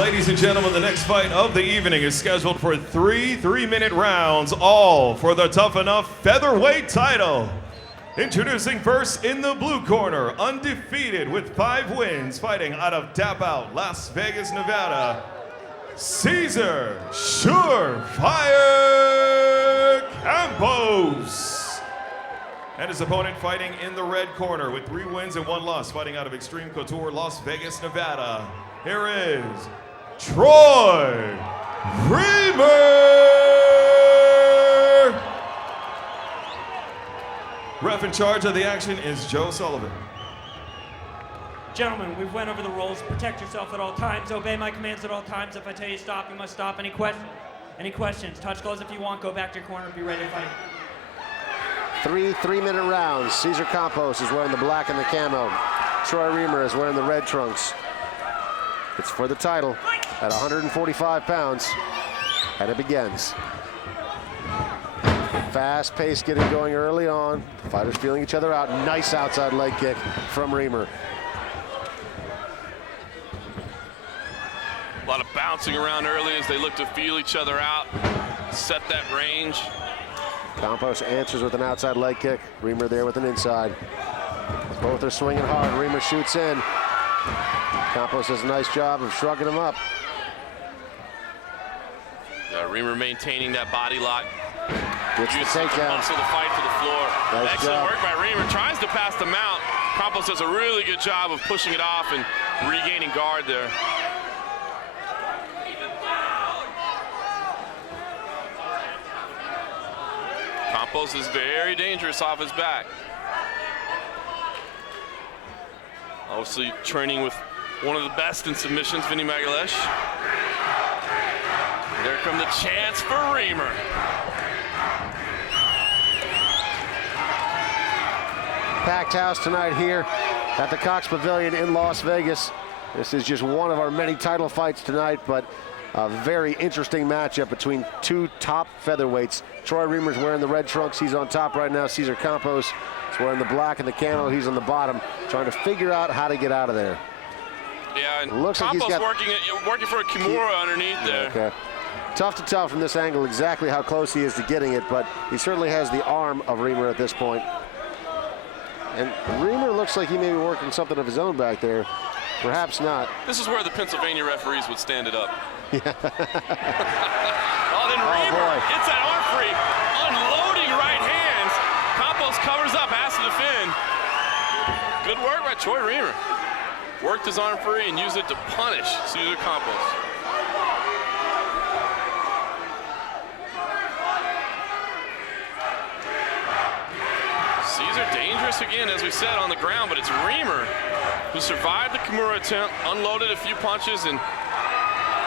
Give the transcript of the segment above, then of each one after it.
Ladies and gentlemen, the next fight of the evening is scheduled for 3 3-minute rounds, all for the Tuff-N-Uff featherweight title. Introducing first in the blue corner, undefeated with 5 wins, fighting out of Tap Out, Las Vegas, Nevada, Cesar Surefire Campos. And his opponent fighting in the red corner with 3 wins and 1 loss, fighting out of Extreme Couture, Las Vegas, Nevada. Here is Troy Remer. Ref in charge of the action is Joe Sullivan. Gentlemen, we've went over the rules. Protect yourself at all times. Obey my commands at all times. If I tell you to stop, you must stop. Any questions? Any questions? Touch gloves if you want. Go back to your corner and be ready to fight. 3 3-minute rounds. Cesar Campos is wearing the black and the camo. Troy Remer is wearing the red trunks. It's for the title at 145 pounds, and it begins. Fast pace getting going early on. Fighters feeling each other out. Nice outside leg kick from Remer. A lot of bouncing around early as they look to feel each other out, set that range. Campos answers with an outside leg kick. Remer there with an inside. Both are swinging hard. Remer shoots in. Campos does a nice job of shrugging him up. Remer maintaining that body lock. Gets the takedown. Muscle the fight to the floor. Nice Excellent job. work by Remer. Tries to pass the mount. Campos does a really good job of pushing it off and regaining guard there. Campos is very dangerous off his back. Obviously training with one of the best in submissions, Vinny Magalesh. There come the chance for Remer. Packed house tonight here at the Cox Pavilion in Las Vegas. This is just one of our many title fights tonight, but a very interesting matchup between 2 top featherweights. Troy Remer's wearing the red trunks. He's on top right now. Cesar Campos is wearing the black and the camo. He's on the bottom, trying to figure out how to get out of there. Yeah, and looks like Campos he's got working for a Kimura underneath there. Okay. Tough to tell from this angle exactly how close he is to getting it, but he certainly has the arm of Remer at this point. And Remer looks like he may be working something of his own back there. Perhaps not. This is where the Pennsylvania referees would stand it up. Yeah. Oh, then Remer hits that arm free, unloading right hands. Campos covers up, has to defend. Good work by Troy Remer. Worked his arm free and used it to punish Cesar Campos. Cesar dangerous again, as we said, on the ground, but it's Remer who survived the Kimura attempt, unloaded a few punches, and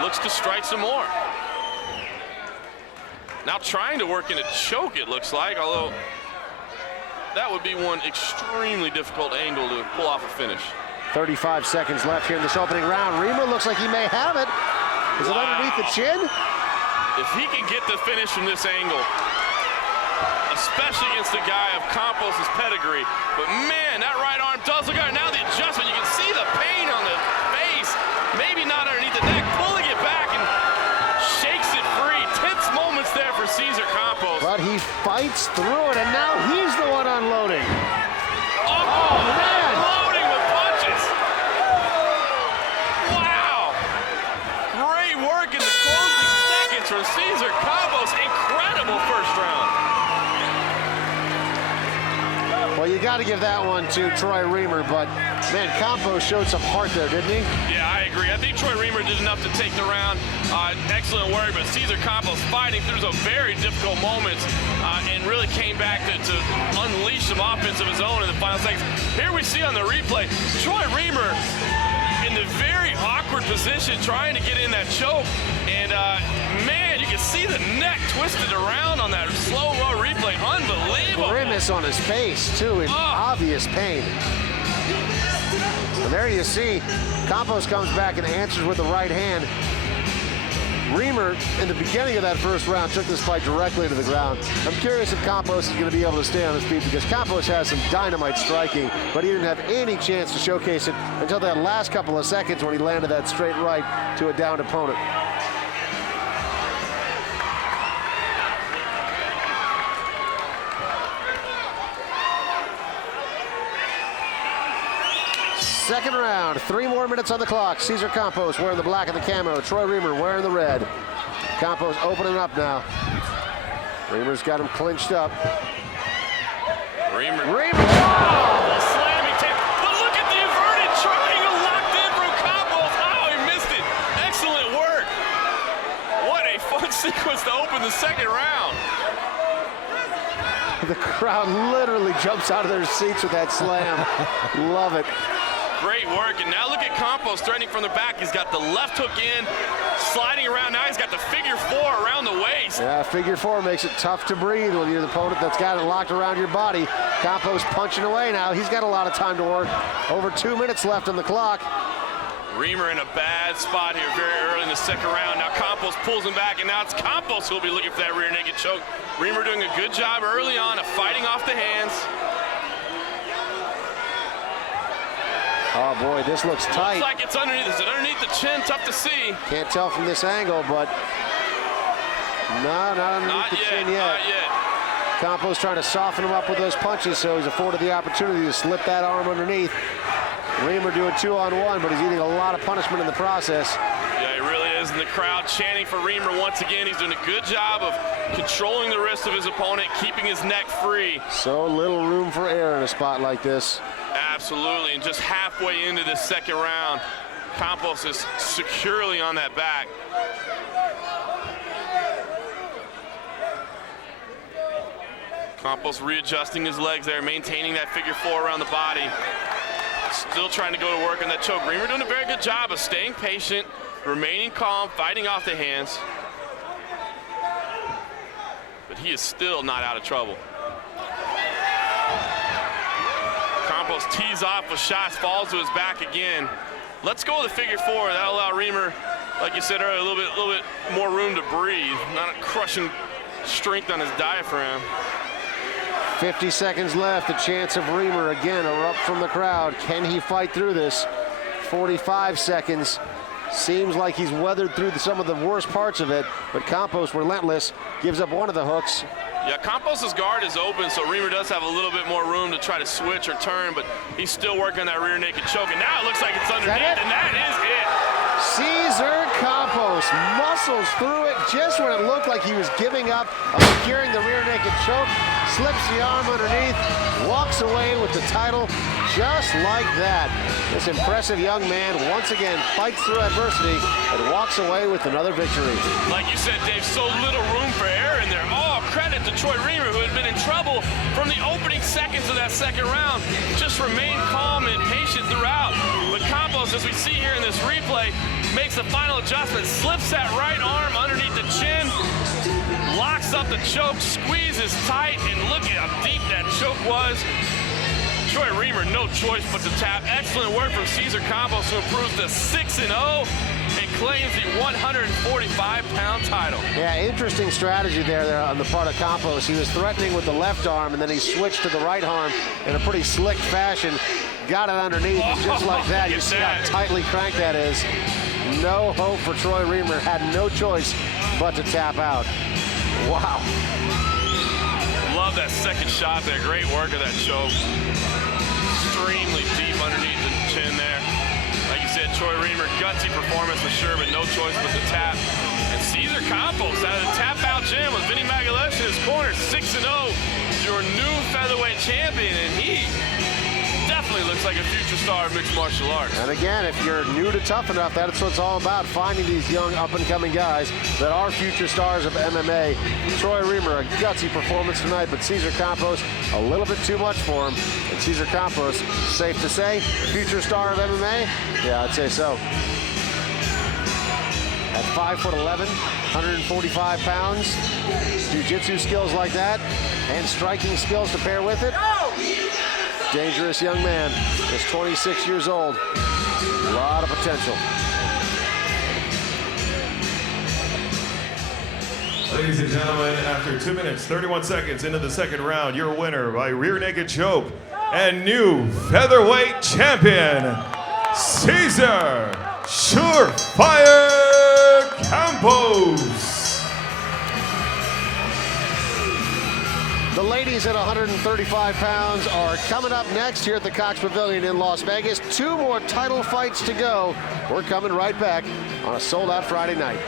looks to strike some more. Now trying to work in a choke, it looks like, although that would be one extremely difficult angle to pull off a finish. 35 seconds left here in this opening round. Remer looks like he may have it. Is it underneath the chin? If he can get the finish from this angle, especially against a guy of Campos' pedigree. But man, that right arm does look good. Now the adjustment, you can see the pain on the face. Maybe not underneath the neck, pulling it back and shakes it free. Tense moments there for Cesar Campos. But he fights through it, and now he's the one unloading. Oh man! Loading with punches. Wow! Great work in the closing seconds from Cesar Campos. Incredible first round. Well, you got to give that one to Troy Remer, but man, Campos showed some heart there, didn't he? Yeah, I agree. I think Troy Remer did enough to take the round. Excellent work, but Cesar Campos fighting through some very difficult moments and really came back to unleash some offense of his own in the final seconds. Here we see on the replay, Troy Remer in the very awkward position trying to get in that choke, and man, you can see the neck twisted around on that slow-mo replay. Unbelievable. Grimace on his face, too, in obvious pain. And there you see, Campos comes back and answers with the right hand. Remer, in the beginning of that first round, took this fight directly to the ground. I'm curious if Campos is going to be able to stay on his feet, because Campos has some dynamite striking, but he didn't have any chance to showcase it until that last couple of seconds when he landed that straight right to a downed opponent. Second round, 3 more minutes on the clock. Cesar Campos wearing the black and the camo. Troy Remer wearing the red. Campos opening up now. Remer's got him clinched up. Remer. Oh! Slamming tap. But look at the inverted triangle locked in from Campos. Oh, he missed it. Excellent work. What a fun sequence to open the second round. The crowd literally jumps out of their seats with that slam. Love it. Great work, and now look at Campos threatening from the back. He's got the left hook in, sliding around. Now he's got the figure 4 around the waist. Yeah, figure 4 makes it tough to breathe when you're the opponent that's got it locked around your body. Campos punching away now. He's got a lot of time to work. Over 2 minutes left on the clock. Remer in a bad spot here very early in the second round. Now Campos pulls him back, and now it's Campos who'll be looking for that rear naked choke. Remer doing a good job early on of fighting off the hands. Oh boy, this looks tight. Looks like it's underneath. Is it underneath the chin? Tough to see. Can't tell from this angle, but no, not underneath the chin yet. Not yet. Campos trying to soften him up with those punches, so he's afforded the opportunity to slip that arm underneath. Remer doing 2-on-1, but he's eating a lot of punishment in the process. Yeah, he really is. And the crowd chanting for Remer once again. He's doing a good job of controlling the wrist of his opponent, keeping his neck free. So little room for error in a spot like this. Absolutely, and just halfway into this second round, Campos is securely on that back. Campos readjusting his legs there, maintaining that figure 4 around the body. Still trying to go to work on that choke. Remer doing a very good job of staying patient, remaining calm, fighting off the hands. But he is still not out of trouble. Campos tees off with shots, falls to his back again. Let's go with the figure 4. That'll allow Remer, like you said earlier, a little bit more room to breathe, not a crushing strength on his diaphragm. 50 seconds left. The chance of Remer again erupt from the crowd. Can he fight through this? 45 seconds. Seems like he's weathered through some of the worst parts of it, but Campos, relentless, gives up one of the hooks. Yeah, Campos' guard is open, so Remer does have a little bit more room to try to switch or turn, but he's still working on that rear naked choke, and now it looks like it's underneath, and that is it. Cesar Campos muscles through it just when it looked like he was giving up on securing the rear naked choke, slips the arm underneath, walks away with the title just like that. This impressive young man once again fights through adversity and walks away with another victory. Like you said, Dave, so little room for error in there. All credit to Troy Remer, who had been in trouble from the opening seconds of that second round. Just remained calm and patient throughout. But Campos, as we see here in this replay, makes the final adjustment, slips that right arm underneath the chin, locks up the choke, squeezes tight, and look at how deep that choke was. Troy Remer, no choice but to tap. Excellent work from Cesar Campos, who improves to 6-0 and claims the 145-pound title. Yeah, interesting strategy there on the part of Campos. He was threatening with the left arm, and then he switched to the right arm in a pretty slick fashion. Got it underneath, and just like that, you see how tightly cranked that is. No hope for Troy Remer. Had no choice but to tap out. Wow. Love that second shot there. Great work of that choke. Extremely deep underneath the chin there. Like you said, Troy Remer, gutsy performance for sure, but no choice but to tap. And Cesar Campos out of the tap-out gym with Vinny Magalhaes in his corner, 6-0, your new featherweight champion, and he definitely looks like a future star of mixed martial arts. And again, if you're new to Tuff-N-Uff, that's what it's all about, finding these young up-and-coming guys that are future stars of MMA. Troy Remer, a gutsy performance tonight, but Cesar Campos, a little bit too much for him. And Cesar Campos, safe to say, future star of MMA? Yeah, I'd say so. At 5'11", 145 pounds, jiu-jitsu skills like that, and striking skills to pair with it. Dangerous young man, is 26 years old. A lot of potential. Ladies and gentlemen, after 2 minutes, 31 seconds into the second round, your winner by rear naked choke and new featherweight champion, Cesar Surefire Campos. The ladies at 135 pounds are coming up next here at the Cox Pavilion in Las Vegas. 2 more title fights to go. We're coming right back on a sold-out Friday night.